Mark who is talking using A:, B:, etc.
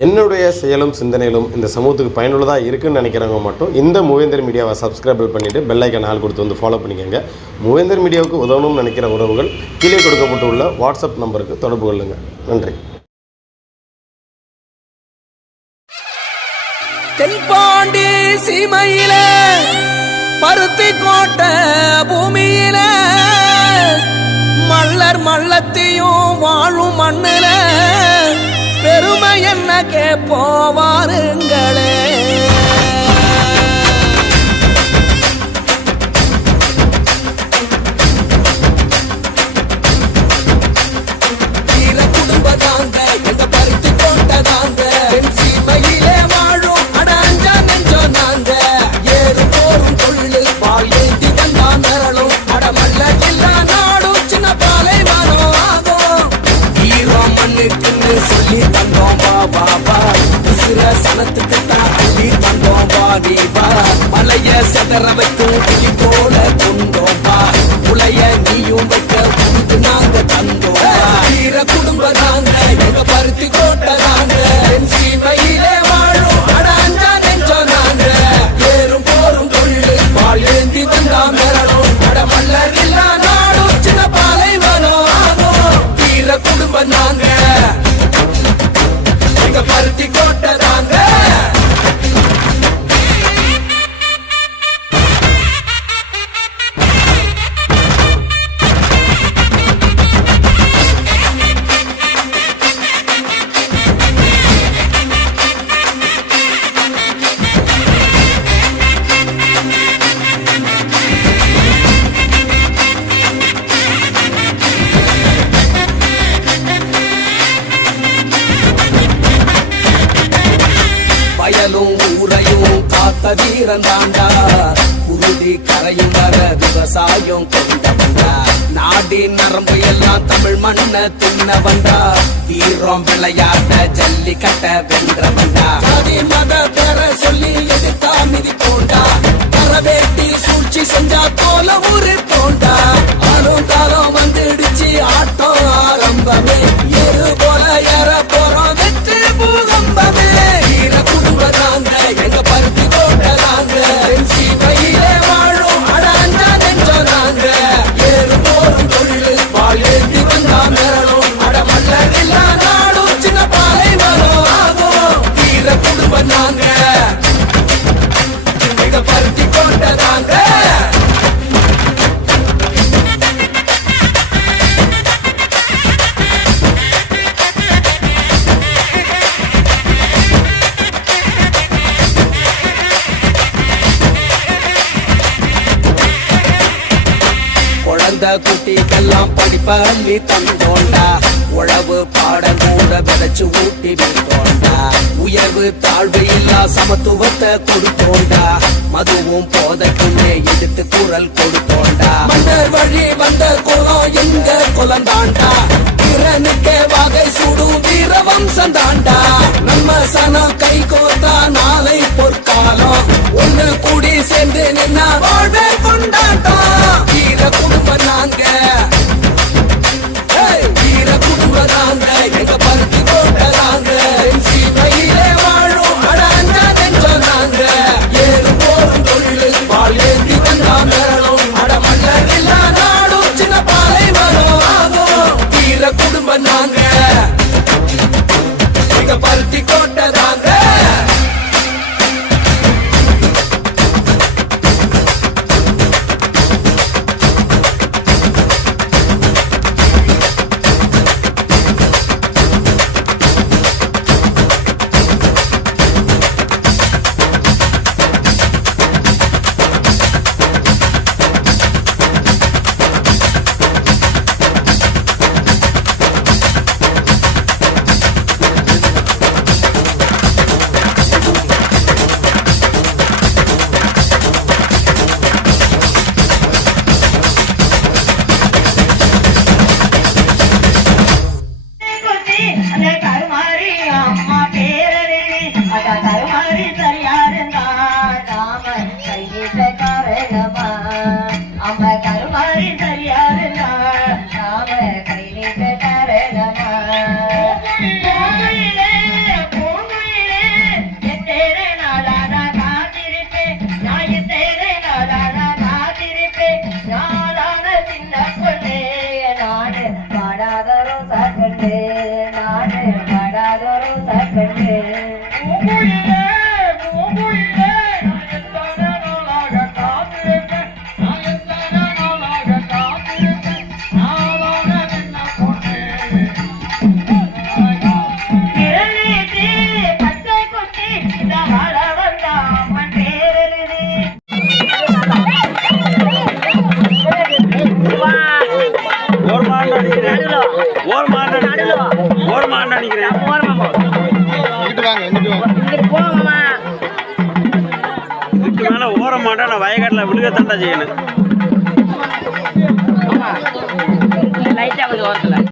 A: என்னுடைய செயலும் சிந்தனையிலும் இந்த சமூகத்துக்கு பயனுள்ளதாக இருக்குன்னு நினைக்கிறவங்க மட்டும் இந்த மூவேந்தர் மீடியாவை சப்ஸ்கிரைப் பண்ணிவிட்டு பெல்லைக்கன் ஆள் கொடுத்து வந்து ஃபாலோ பண்ணிக்கோங்க. மூவேந்தர் மீடியாவுக்கு உதவணும்னு நினைக்கிற உறவுகள் கீழே கொடுக்கப்பட்டுள்ள வாட்ஸ்அப் நம்பருக்கு தொடர்பு கொள்ளுங்கள் நன்றி.
B: தென்பாண்டி சீமையில பருத்தி கோட்டை பூமியில மல்லர் மல்லத்தையும் வாழும் மண்ணில பெரும் என்ன கேப்போவாருங்களே வீர உசுர சனத்துக்கு தான் அள்ளி தந்தோம் வா வா மலைய செதற வைக்கும் கிளி போல கொண்டோம் வா உலைய நீயும் வைக்க உனக்கு நாங்க தந்தோம் வீர குடும்ப நாங்க காத்த வீரன் தாண்டா உறுதி கரையும் வர விவசாயம் கொண்டவன்டா நாடின் நரம்பு எல்லாம் தமிழ் மண்ண தின்ன வந்தா வீரம் விளையாட்ட ஜல்லிக்கட்ட வென்றவன்டா ஜாதி மத பேர சொல்லி எதிர்த்தா மிதி போண்டா வரவேட்டி சூழ்ச்சி செஞ்சா போல குழந்தை குட்டிக்கெல்லாம் படிப்பள்ளி தந்தோண்டா. உழவு பாட கூட விதைச்சு ஊட்டி விட்டோண்டா. உயர்வு தாழ்வு இல்லா சமத்துவத்தை கொடுத்தோண்டா. மதுவும் போதைக்குமே எடுத்து குரல் கொடுத்தோண்டா. மன்னர் வழி வந்த குலம் எங்க குலந்தாண்டா. திறனுக்கே வகை சுடும் வீர வம்சம் தாண்டா நம்ம சனம் கை கோத்தா நாளை பொற்காலம். ஒண்ணு கூடி சேர்ந்து நின்னா வாழ்வே கொண்டாட்டம் குடும்பம் நாங்க
C: படாதொரு சக்கட்டு நானு
D: படாதொரு சக்கட்டு நினைக்கிறேன். இங்கிட்டு வாங்க இங்கிட்டு வாங்க. இதுக்கு மேலே நான் வயக்காட்டில் விழுக தண்டா செய்யணும்